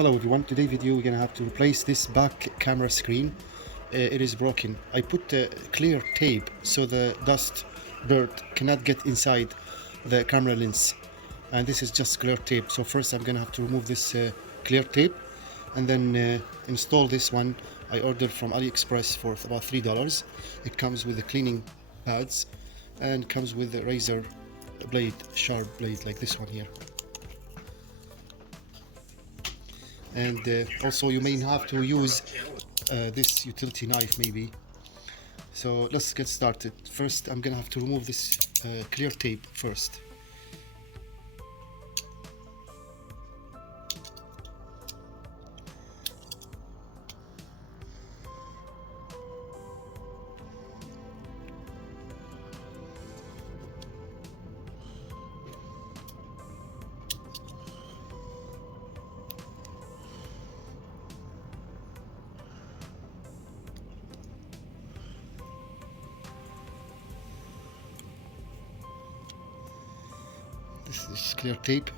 Hello everyone, today video we're gonna have to replace this back camera screen. It is broken. I put clear tape so the dust, dirt cannot get inside the camera lens, and this is just clear tape. So first I'm gonna have to remove this clear tape and then install this one. I ordered from AliExpress for about $3. It comes with the cleaning pads and comes with the razor blade, sharp blade like this one here. And also you may have to use this utility knife maybe. So let's get started. First I'm gonna have to remove this clear tape first. This is clear tape.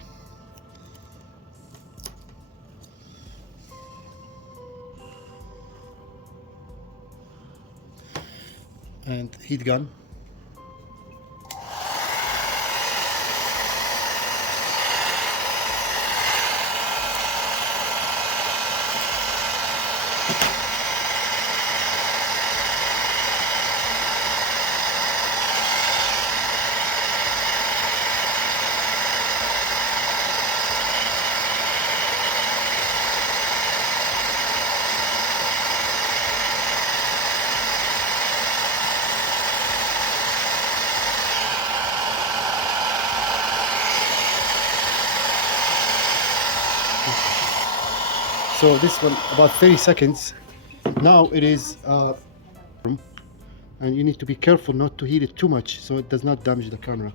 And heat gun. So this one about 30 seconds. Now it is and you need to be careful not to heat it too much so it does not damage the camera.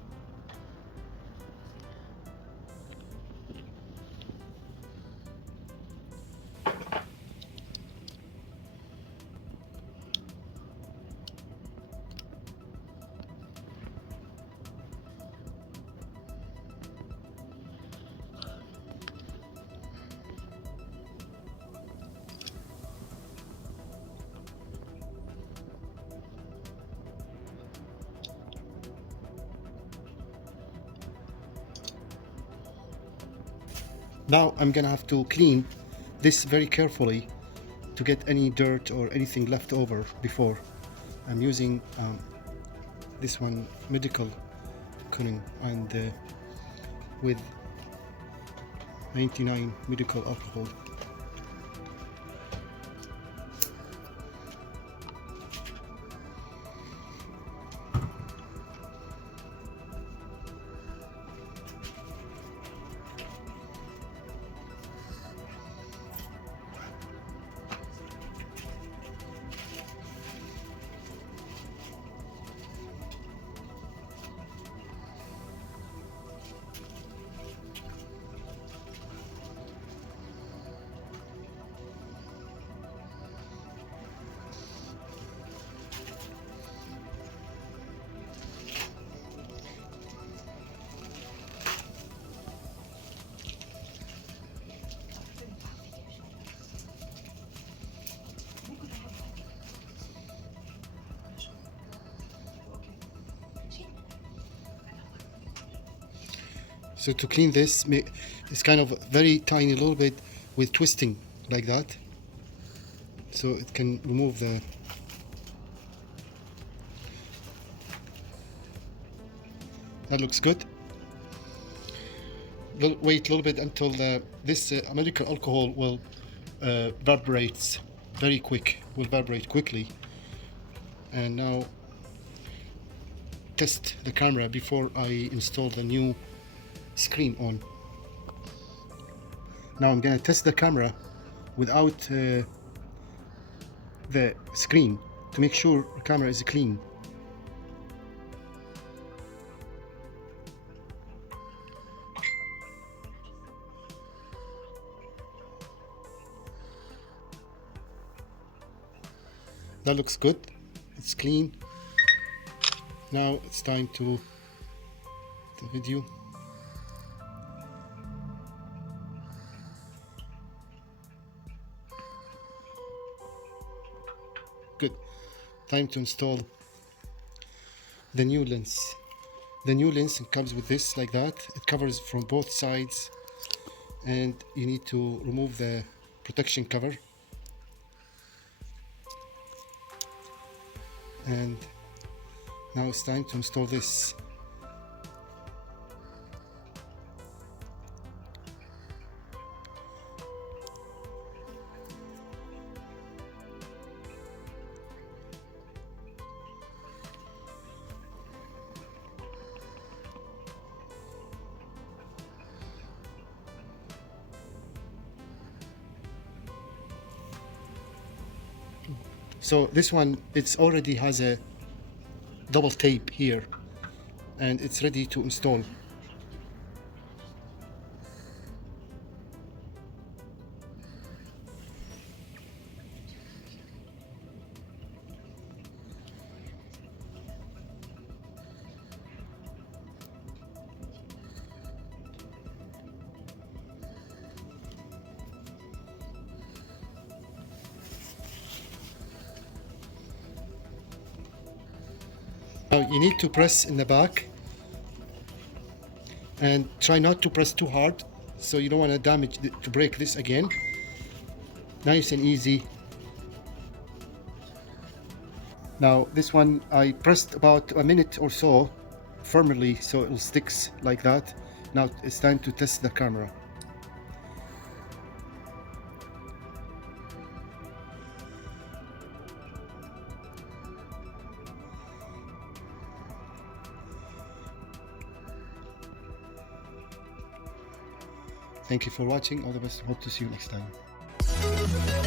Now I'm gonna have to clean this very carefully to get any dirt or anything left over before. I'm using this one medical cleaning and with 99 medical alcohol. So to clean this, it's kind of very tiny, little bit with twisting like that, so it can remove the. That looks good. Wait a little bit until this American alcohol will evaporates very quick. Will evaporate quickly. And now test the camera before I install the new screen on. Now I'm gonna test the camera without the screen to make sure the camera is clean. That looks good. It's clean. Now it's time to the video. Time to install the new lens. The new lens comes with this like that. It covers from both sides, and you need to remove the protection cover. And now it's time to install this. So this one, it's already has a double tape here, and it's ready to install. Now you need to press in the back, and try not to press too hard, so you don't want to damage to break this again. Nice and easy. Now this one I pressed about a minute or so firmly so it will sticks like that. Now it's time to test the camera. Thank you for watching. All the best. Hope to see you next time.